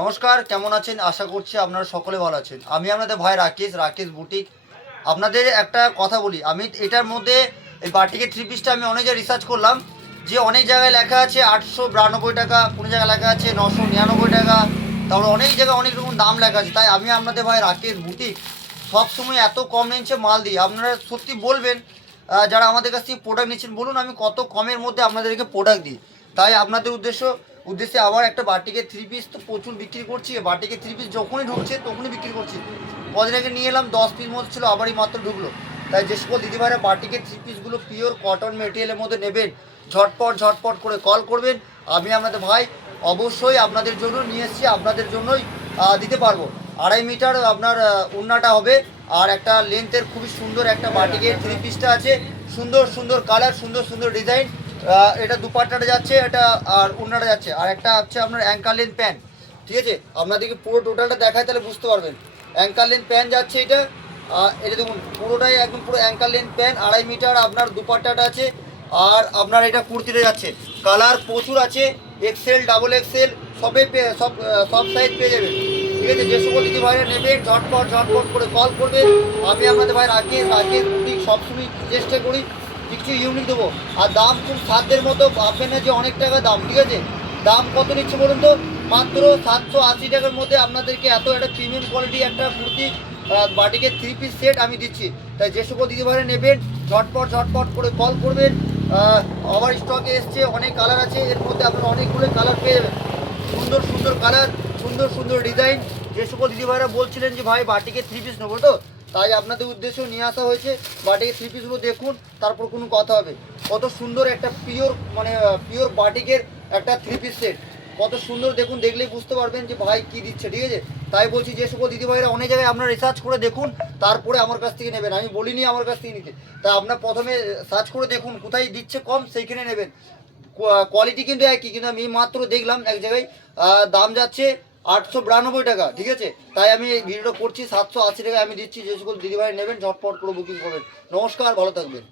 নমস্কার, কেমন আছেন? আশা করছি আপনারা সকলে ভালো আছেন। আমি আপনাদের ভাই রাকেশ বুটিক। আপনাদের একটা কথা বলি, আমি এটার মধ্যে এই বাটিকের থ্রি পিসটা আমি অনেক জায়গায় রিসার্চ করলাম যে অনেক জায়গায় লেখা আছে 892 টাকা, কোনো জায়গায় লেখা আছে 999 টাকা, তারপর অনেক জায়গায় অনেক রকম দাম লেখা আছে। তাই আমি আপনাদের ভাই রাকেশ বুটিক সবসময় এত কম রেঞ্জে মাল দিই। আপনারা সত্যি বলবেন, যারা আমাদের কাছ থেকে প্রোডাক্ট নিচ্ছেন বলুন আমি কত কমের মধ্যে আপনাদেরকে প্রোডাক্ট দিই। তাই আপনাদের উদ্দেশ্যে আবার একটা বাটিকের থ্রি পিস তো প্রচুর বিক্রি করছি। বাটিকের থ্রি পিস যখনই ঢুকছে তখনই বিক্রি করছি। কদিন আগে নিয়ে এলাম 10 পিস মতো ছিল, আবারই মাত্র ঢুকলো। তাই যে সকল দিদিভাইরা বাটিকের থ্রি পিসগুলো পিওর কটন মেটেরিয়ালের মধ্যে নেবেন, ঝটপট করে কল করবেন। আমি আপনাদের ভাই অবশ্যই আপনাদের জন্য নিয়ে এসেছি, আপনাদের জন্যই দিতে পারবো। 2.5 মিটার আপনার ওড়নাটা হবে, আর একটা লেন্থের খুবই সুন্দর একটা বাটিকের থ্রি পিসটা আছে। সুন্দর কালার, সুন্দর ডিজাইন। এটা দুপাট্টাটা যাচ্ছে, এটা আর ওড়নাটা যাচ্ছে, আর একটা হচ্ছে আপনার অ্যাঙ্কার লেন্থ প্যান্ট। ঠিক আছে, আপনাদেরকে পুরো টোটালটা দেখায় তাহলে বুঝতে পারবেন। অ্যাঙ্কার লেন্থ প্যান্ট যাচ্ছে এটা। এটা দেখুন পুরোটাই একদম পুরো অ্যাঙ্কার লেন্থ প্যান্ট, 2.5 মিটার আপনার দুপাট্টাটা আছে। আর আপনার এটা কুর্তিটা যাচ্ছে, কালার প্রচুর আছে, এক্সেল ডাবল এক্সেল সব সাইজ পেয়ে যাবেন। ঠিক আছে, যে সকল দিদি ভাইরা নেবেন ঝটপট করে কল করবেন। আমি আপনাদের ভাই রাকেশ বুটিক সবসময় চেষ্টা করি কিছু ইউনিক দেবো, আর দাম খুব সাধ্যের মতো। ভাববেন না যে অনেক টাকা দাম। ঠিক আছে, দাম কত নিচ্ছে বলুন তো? মাত্র 780 টাকার মধ্যে আপনাদেরকে এত একটা প্রিমিয়াম কোয়ালিটি একটা কুর্তি বাটিকের থ্রি পিস সেট আমি দিচ্ছি। তাই যে সকল দিদিভাইরা নেবেন ঝটপট করে কল করবেন। আবার স্টকে এসছে, অনেক কালার আছে, এর মধ্যে আপনারা অনেকগুলো কালার পেয়ে যাবেন। সুন্দর কালার, সুন্দর ডিজাইন। যে সকল দিদিভাইরা বলছিলেন যে ভাই বাটিকের থ্রি পিস নেবো, তো তাই আপনাদের উদ্দেশ্য নিয়ে আসা হয়েছে। বাটিকের থ্রি পিসগুলো দেখুন, তারপর কোনো কথা হবে। কত সুন্দর একটা পিওর বাটিকের একটা থ্রি পিস সেট, কত সুন্দর দেখুন, দেখলেই বুঝতে পারবেন যে ভাই কি দিচ্ছে। ঠিক আছে, তাই বলছি যে সকল দিদিভাইরা অনেক জায়গায় আপনারা রিসার্চ করে দেখুন, তারপরে আমার কাছ থেকে নেবেন। আমি বলিনি আমার কাছ থেকে নিতে, তাই আপনার প্রথমে সার্চ করে দেখুন কোথায় দিচ্ছে কম, সেইখানে নেবেন। কোয়ালিটি কিন্তু একই, কিন্তু আমি মাত্র দেখলাম এক জায়গায় দাম যাচ্ছে 892 টাকা। ঠিক আছে, তাই আমি এই ভিডিওটা করছি, 780 টাকায় আমি দিচ্ছি। যে সকল দিদিভাই নেবেন ঝটপট করে বুকিং করবেন। নমস্কার, ভালো থাকবেন।